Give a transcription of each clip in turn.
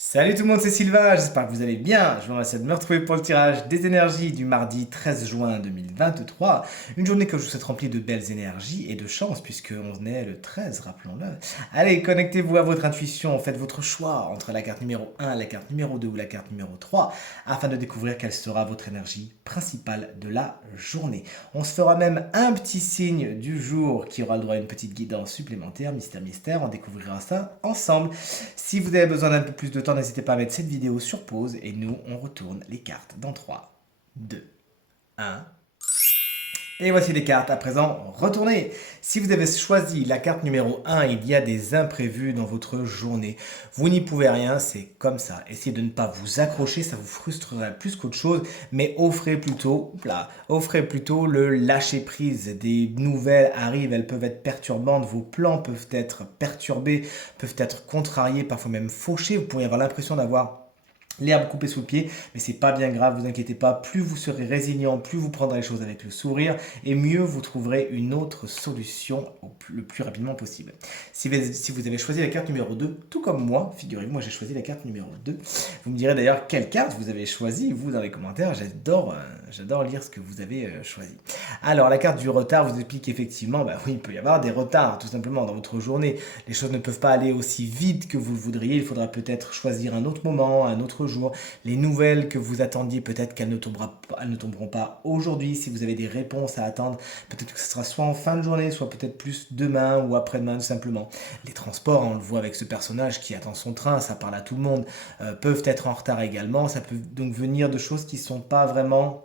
Salut tout le monde, c'est Sylvain, j'espère que vous allez bien. Je vous remercie de me retrouver pour le tirage des énergies du mardi 13 juin 2023. Une journée que je vous souhaite remplie de belles énergies et de chance puisqu'on est le 13, rappelons-le. Allez, connectez-vous à votre intuition, faites votre choix entre la carte numéro 1, la carte numéro 2 ou la carte numéro 3 afin de découvrir quelle sera votre énergie principale de la journée. On se fera même un petit signe du jour qui aura le droit à une petite guidance supplémentaire, mystère mystère, on découvrira ça ensemble. Si vous avez besoin d'un peu plus de temps, n'hésitez pas à mettre cette vidéo sur pause et nous, on retourne les cartes dans 3, 2, 1. Et voici les cartes à présent retournées. Si vous avez choisi la carte numéro 1, il y a des imprévus dans votre journée. Vous n'y pouvez rien, c'est comme ça. Essayez de ne pas vous accrocher, ça vous frustrerait plus qu'autre chose, mais offrez plutôt le lâcher prise. Des nouvelles arrivent, elles peuvent être perturbantes, vos plans peuvent être perturbés, peuvent être contrariés, parfois même fauchés. Vous pourriez avoir l'impression d'avoir l'herbe coupée sous le pied, mais c'est pas bien grave, vous inquiétez pas, plus vous serez résilient, plus vous prendrez les choses avec le sourire, et mieux vous trouverez une autre solution le plus rapidement possible. Si vous avez choisi la carte numéro 2, tout comme moi, figurez-vous, moi j'ai choisi la carte numéro 2, vous me direz d'ailleurs quelle carte vous avez choisi, vous dans les commentaires, j'adore lire ce que vous avez choisi. Alors la carte du retard vous explique effectivement, bah oui, il peut y avoir des retards tout simplement dans votre journée, les choses ne peuvent pas aller aussi vite que vous le voudriez, il faudra peut-être choisir un autre moment, un autre jour. Les nouvelles que vous attendiez, peut-être qu'elles ne tomberont pas aujourd'hui. Si vous avez des réponses à attendre, peut-être que ce sera soit en fin de journée, soit peut-être plus demain ou après-demain tout simplement. Les transports, on le voit avec ce personnage qui attend son train, ça parle à tout le monde, peuvent être en retard également. Ça peut donc venir de choses qui ne sont pas vraiment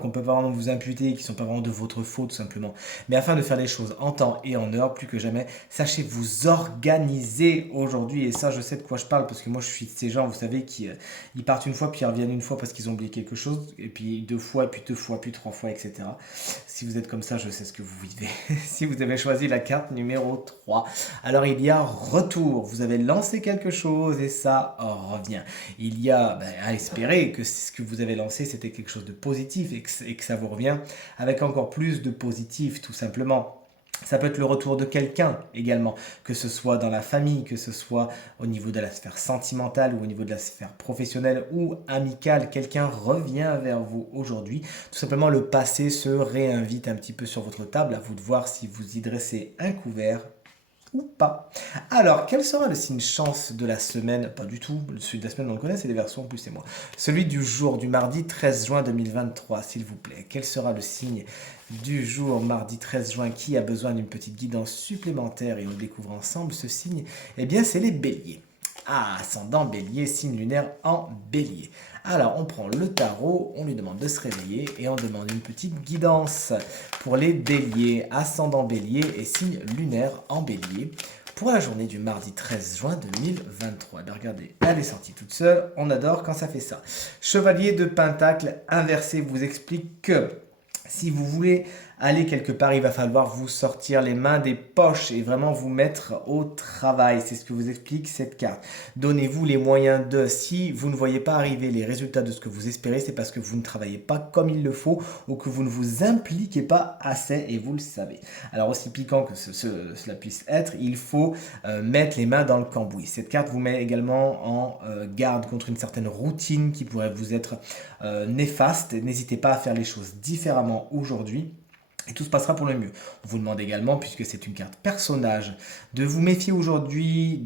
qu'on peut pas vraiment vous imputer, qui sont pas vraiment de votre faute tout simplement. Mais afin de faire les choses en temps et en heure, plus que jamais, sachez vous organiser aujourd'hui. Et ça, je sais de quoi je parle parce que moi, je suis de ces gens, vous savez, qui ils partent une fois, puis ils reviennent une fois parce qu'ils ont oublié quelque chose, et puis deux fois, et puis deux fois, puis trois fois, etc. Si vous êtes comme ça, je sais ce que vous vivez. Si vous avez choisi la carte numéro 3, alors il y a retour. Vous avez lancé quelque chose et ça revient. Il y a à espérer que ce que vous avez lancé, c'était quelque chose de positif et que ça vous revient avec encore plus de positif, tout simplement. Ça peut être le retour de quelqu'un également, que ce soit dans la famille, que ce soit au niveau de la sphère sentimentale ou au niveau de la sphère professionnelle ou amicale. Quelqu'un revient vers vous aujourd'hui. Tout simplement, le passé se réinvite un petit peu sur votre table. À vous de voir si vous y dressez un couvert ou pas. Alors, quel sera le signe chance de la semaine? Pas du tout, celui de la semaine on le connaît, c'est les versions, en plus c'est moi. Celui du jour, du mardi 13 juin 2023, s'il vous plaît. Quel sera le signe du jour, mardi 13 juin, qui a besoin d'une petite guidance supplémentaire et on le découvre ensemble, ce signe? Eh bien, c'est les béliers. Ah, ascendant bélier, signe lunaire en bélier. Alors, on prend le tarot, on lui demande de se réveiller et on demande une petite guidance pour les béliers, ascendant bélier et signe lunaire en bélier pour la journée du mardi 13 juin 2023. Ben regardez, elle est sortie toute seule, on adore quand ça fait ça. Chevalier de Pentacle inversé vous explique que si vous voulez aller quelque part, il va falloir vous sortir les mains des poches et vraiment vous mettre au travail. C'est ce que vous explique cette carte. Donnez-vous les moyens de. Si vous ne voyez pas arriver les résultats de ce que vous espérez, c'est parce que vous ne travaillez pas comme il le faut ou que vous ne vous impliquez pas assez et vous le savez. Alors aussi piquant que cela puisse être, il faut mettre les mains dans le cambouis. Cette carte vous met également en garde contre une certaine routine qui pourrait vous être néfaste. N'hésitez pas à faire les choses différemment aujourd'hui. Et tout se passera pour le mieux. On vous demande également, puisque c'est une carte personnage, de vous méfier aujourd'hui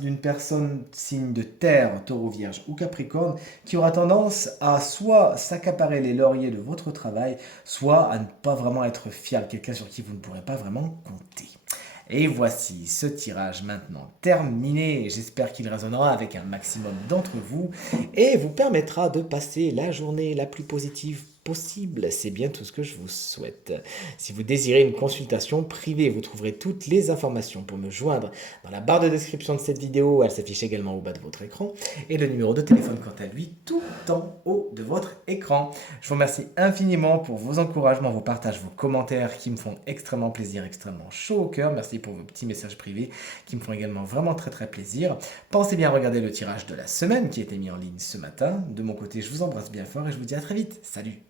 d'une personne signe de terre, taureau, vierge ou capricorne, qui aura tendance à soit s'accaparer les lauriers de votre travail, soit à ne pas vraiment être fiable, quelqu'un sur qui vous ne pourrez pas vraiment compter. Et voici ce tirage maintenant terminé. J'espère qu'il résonnera avec un maximum d'entre vous et vous permettra de passer la journée la plus positive possible. C'est bien tout ce que je vous souhaite. Si vous désirez une consultation privée, vous trouverez toutes les informations pour me joindre dans la barre de description de cette vidéo. Elle s'affiche également au bas de votre écran. Et le numéro de téléphone, quant à lui, tout en haut de votre écran. Je vous remercie infiniment pour vos encouragements, vos partages, vos commentaires qui me font extrêmement plaisir, extrêmement chaud au cœur. Merci pour vos petits messages privés qui me font également vraiment très très plaisir. Pensez bien à regarder le tirage de la semaine qui a été mis en ligne ce matin. De mon côté, je vous embrasse bien fort et je vous dis à très vite. Salut!